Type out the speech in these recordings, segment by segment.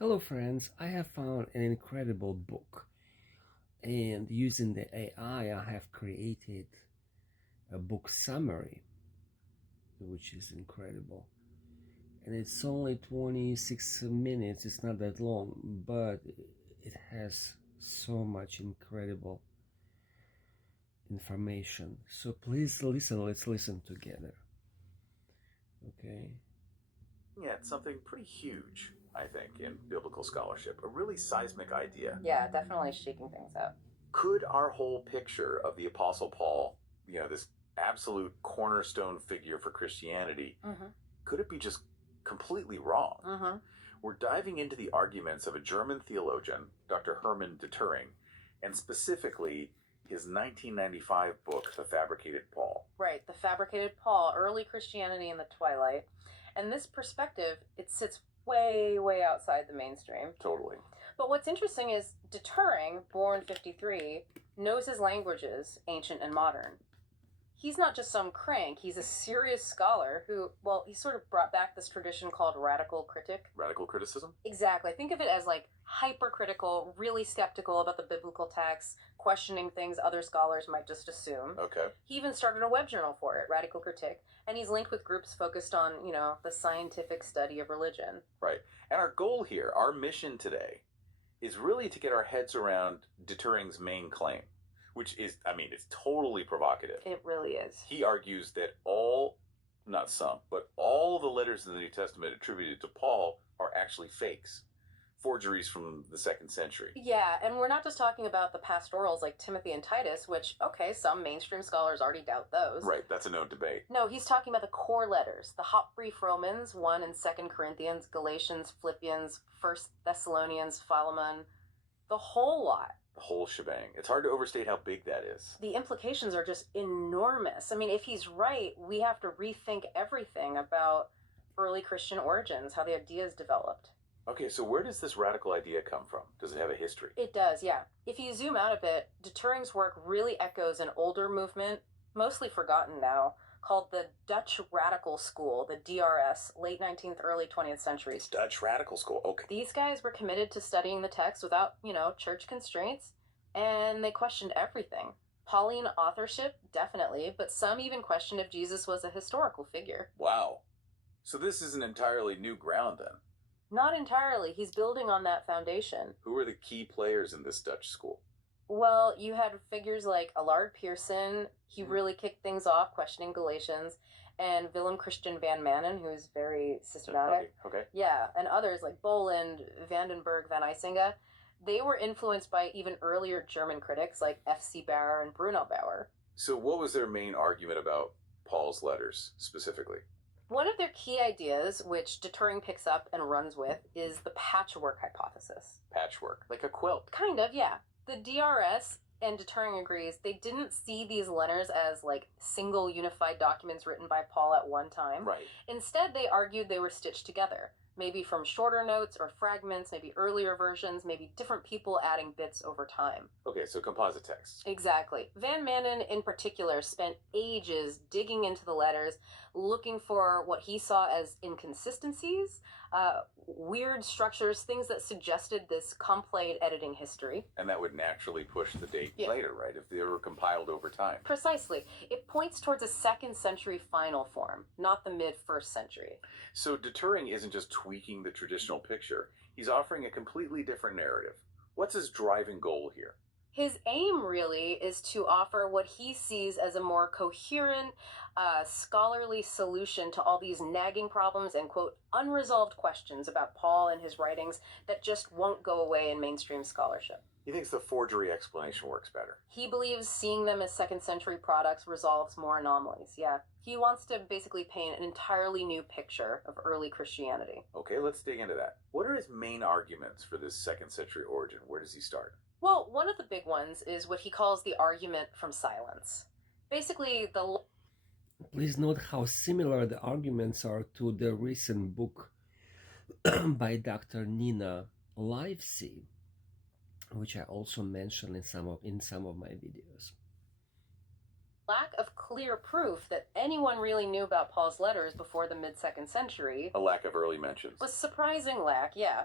Hello, friends. I have found an incredible book, and using the AI, I have created a book summary, which is incredible. And it's only 26 minutes, it's not that long, but it has so much incredible information. So please listen, let's listen together. Okay. At something pretty huge, I think, in biblical scholarship, a really seismic idea. Yeah, definitely shaking things up. Could our whole picture of the Apostle Paul, this absolute cornerstone figure for Christianity, could it be just completely wrong? We're diving into the arguments of a German theologian, Dr. Hermann Detering, and specifically his 1995 book, The Fabricated Paul. Right, The Fabricated Paul, Early Christianity in the Twilight. And this perspective, it sits way, way outside the mainstream. Totally. But what's interesting is Detering, born 53, knows his languages, ancient and modern. He's not just some crank, he's a serious scholar who, he sort of brought back this tradition called radical critic. Radical criticism? Exactly. Think of it as like hypercritical, really skeptical about the biblical texts, questioning things other scholars might just assume. Okay. He even started a web journal for it, Radical Critique, and he's linked with groups focused on, the scientific study of religion. Right. And our goal here, our mission today, is really to get our heads around Detering's main claim, which is, it's totally provocative. It really is. He argues that not some, but all the letters in the New Testament attributed to Paul are actually fakes, forgeries from the 2nd century. Yeah, and we're not just talking about the pastorals like Timothy and Titus, which, okay, some mainstream scholars already doubt those. Right, that's a known debate. No, he's talking about the core letters, the hot brief Romans, 1 and 2 Corinthians, Galatians, Philippians, 1 Thessalonians, Philemon, the whole lot. The whole shebang. It's hard to overstate how big that is. The implications are just enormous. If he's right, we have to rethink everything about early Christian origins, how the ideas developed. Okay, so where does this radical idea come from? Does it have a history? It does, yeah. If you zoom out a bit, Detering's work really echoes an older movement, mostly forgotten now, called the Dutch Radical School, the DRS, late 19th, early 20th centuries. Dutch Radical School, okay. These guys were committed to studying the text without, church constraints, and they questioned everything. Pauline authorship, definitely, but some even questioned if Jesus was a historical figure. Wow. So this isn't entirely new ground, then? Not entirely. He's building on that foundation. Who are the key players in this Dutch school? Well, you had figures like Allard Pearson. He really kicked things off, questioning Galatians, and Willem Christian van Manen, who's very systematic. Okay. Yeah, and others like Boland, Vandenberg, Van Eisinga. They were influenced by even earlier German critics like F.C. Bauer and Bruno Bauer. So what was their main argument about Paul's letters, specifically? One of their key ideas, which Detering picks up and runs with, is the patchwork hypothesis. Patchwork? Like a quilt? Kind of, yeah. The DRS, and Detering agrees, they didn't see these letters as like single unified documents written by Paul at one time. Right. Instead, they argued they were stitched together. Maybe from shorter notes or fragments, maybe earlier versions, maybe different people adding bits over time. Okay, so composite texts. Exactly. Van Manen, in particular, spent ages digging into the letters, looking for what he saw as inconsistencies, weird structures, things that suggested this complex editing history. And that would naturally push the date later, right, if they were compiled over time. Precisely. It points towards a 2nd century final form, not the mid-1st century. So Detering isn't just tweaking the traditional picture. He's offering a completely different narrative. What's his driving goal here? His aim really is to offer what he sees as a more coherent, scholarly solution to all these nagging problems and, quote, unresolved questions about Paul and his writings that just won't go away in mainstream scholarship. He thinks the forgery explanation works better. He believes seeing them as 2nd century products resolves more anomalies, yeah. He wants to basically paint an entirely new picture of early Christianity. Okay, let's dig into that. What are his main arguments for this 2nd century origin? Where does he start? Well, one of the big ones is what he calls the argument from silence. Basically, Please note how similar the arguments are to the recent book by Dr. Nina Livesey, which I also mentioned in some of my videos. Lack of clear proof that anyone really knew about Paul's letters before the mid-2nd century. A lack of early mentions. Was surprising lack, yeah.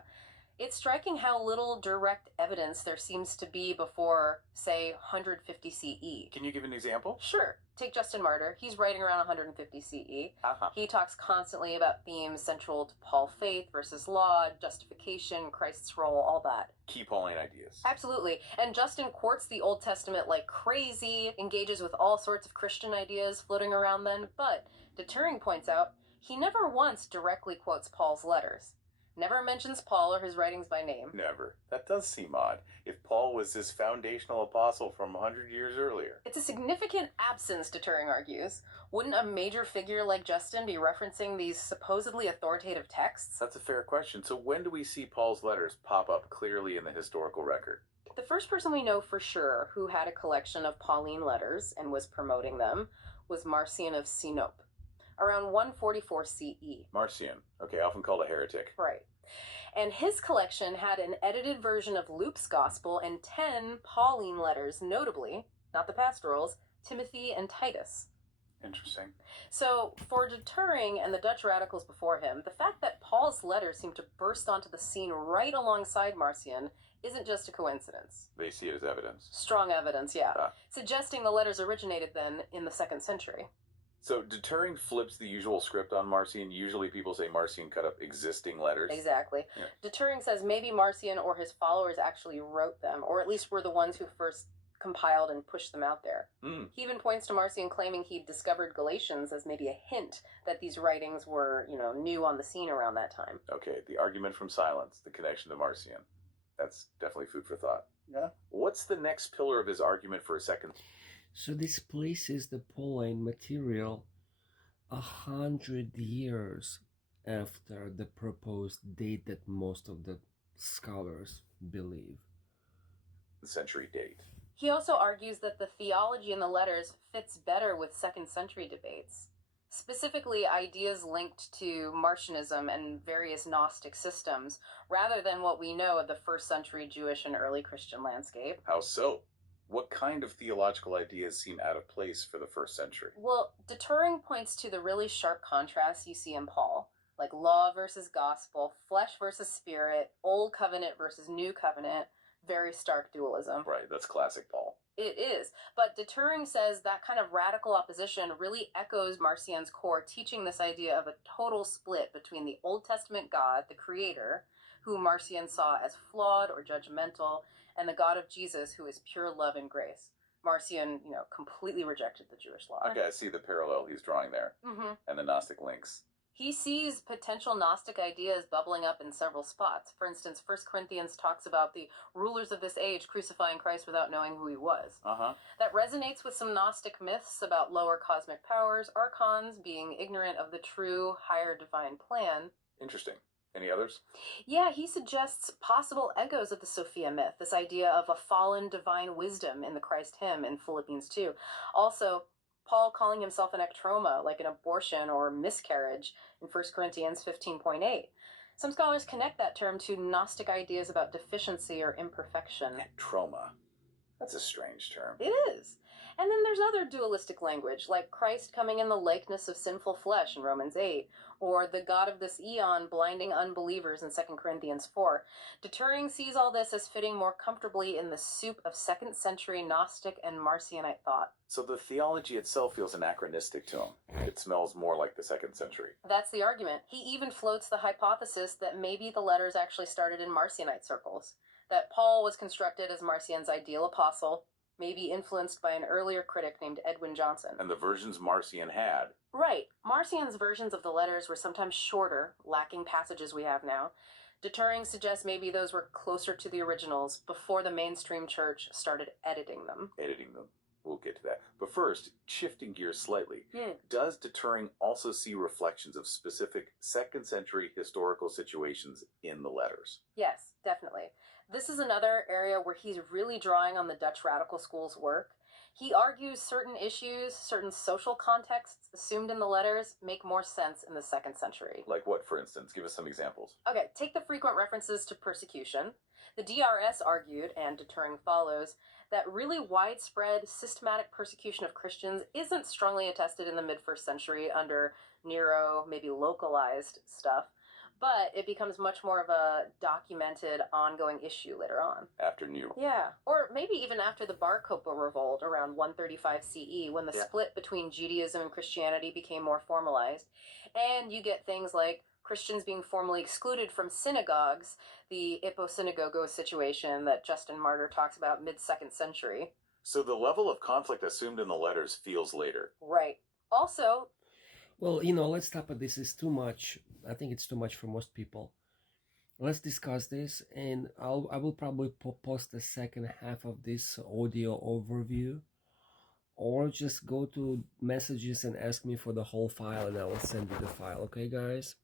It's striking how little direct evidence there seems to be before, say, 150 CE. Can you give an example? Sure. Take Justin Martyr. He's writing around 150 CE. He talks constantly about themes central to Paul faith versus law, justification, Christ's role, all that. Key Pauline ideas. Absolutely. And Justin quotes the Old Testament like crazy, engages with all sorts of Christian ideas floating around then, but Detering points out he never once directly quotes Paul's letters. Never mentions Paul or his writings by name. Never. That does seem odd, if Paul was this foundational apostle from 100 years earlier. It's a significant absence, Detering argues. Wouldn't a major figure like Justin be referencing these supposedly authoritative texts? That's a fair question. So when do we see Paul's letters pop up clearly in the historical record? The first person we know for sure who had a collection of Pauline letters and was promoting them was Marcion of Sinope, around 144 CE. Marcion. Okay, often called a heretic. Right. And his collection had an edited version of Luke's Gospel and 10 Pauline letters, notably, not the pastorals, Timothy and Titus. Interesting. So, for Detering and the Dutch radicals before him, the fact that Paul's letters seem to burst onto the scene right alongside Marcion isn't just a coincidence. They see it as evidence. Strong evidence, yeah. Suggesting the letters originated then in the 2nd century. So Detering flips the usual script on Marcion. Usually people say Marcion cut up existing letters. Exactly. Yeah. Detering says maybe Marcion or his followers actually wrote them, or at least were the ones who first compiled and pushed them out there. He even points to Marcion claiming he'd discovered Galatians as maybe a hint that these writings were, new on the scene around that time. Okay, the argument from silence, the connection to Marcion. That's definitely food for thought. Yeah. What's the next pillar of his argument for a second? So this places the Pauline material 100 years after the proposed date that most of the scholars believe. The century date. He also argues that the theology in the letters fits better with 2nd century debates, specifically ideas linked to Marcionism and various Gnostic systems, rather than what we know of the 1st century Jewish and early Christian landscape. How so? What kind of theological ideas seem out of place for the 1st century? Well, Detering points to the really sharp contrasts you see in Paul, like law versus gospel, flesh versus spirit, old covenant versus new covenant, very stark dualism. Right, that's classic Paul. It is, but Detering says that kind of radical opposition really echoes Marcion's core, teaching this idea of a total split between the Old Testament God, the Creator, who Marcion saw as flawed or judgmental, and the God of Jesus, who is pure love and grace. Marcion, completely rejected the Jewish law. Okay, I see the parallel he's drawing there, and the Gnostic links. He sees potential Gnostic ideas bubbling up in several spots. For instance, 1 Corinthians talks about the rulers of this age crucifying Christ without knowing who he was. That resonates with some Gnostic myths about lower cosmic powers, archons being ignorant of the true, higher divine plan. Interesting. Any others? Yeah, he suggests possible echoes of the Sophia myth, this idea of a fallen divine wisdom in the Christ hymn in Philippians 2. Also, Paul calling himself an ectroma, like an abortion or miscarriage, in 1 Corinthians 15.8. Some scholars connect that term to Gnostic ideas about deficiency or imperfection. Ectroma. That's a strange term. It is. And then there's other dualistic language, like Christ coming in the likeness of sinful flesh in Romans 8, or the God of this eon blinding unbelievers in 2 Corinthians 4. Detering sees all this as fitting more comfortably in the soup of 2nd century Gnostic and Marcionite thought. So the theology itself feels anachronistic to him. It smells more like the 2nd century. That's the argument. He even floats the hypothesis that maybe the letters actually started in Marcionite circles, that Paul was constructed as Marcion's ideal apostle, maybe influenced by an earlier critic named Edwin Johnson. And the versions Marcion had. Right. Marcion's versions of the letters were sometimes shorter, lacking passages we have now. Detering suggests maybe those were closer to the originals before the mainstream church started editing them. We'll get to that. But first, shifting gears slightly, does Detering also see reflections of specific 2nd century historical situations in the letters? Yes, definitely. This is another area where he's really drawing on the Dutch radical school's work. He argues certain issues, certain social contexts assumed in the letters make more sense in the 2nd century. Like what, for instance? Give us some examples. Okay, take the frequent references to persecution. The DRS argued, and Detering follows, that really widespread, systematic persecution of Christians isn't strongly attested in the mid-1st century under Nero, maybe localized stuff, but it becomes much more of a documented, ongoing issue later on. After Nero. Yeah, or maybe even after the Bar Kokhba revolt around 135 CE, when the split between Judaism and Christianity became more formalized. And you get things like Christians being formally excluded from synagogues, the Ippo-synagogo situation that Justin Martyr talks about mid-2nd century. So the level of conflict assumed in the letters feels later. Right. Also... Well, let's stop at this. It's too much. I think it's too much for most people. Let's discuss this, and I will probably post the second half of this audio overview, or just go to messages and ask me for the whole file, and I will send you the file. Okay, guys?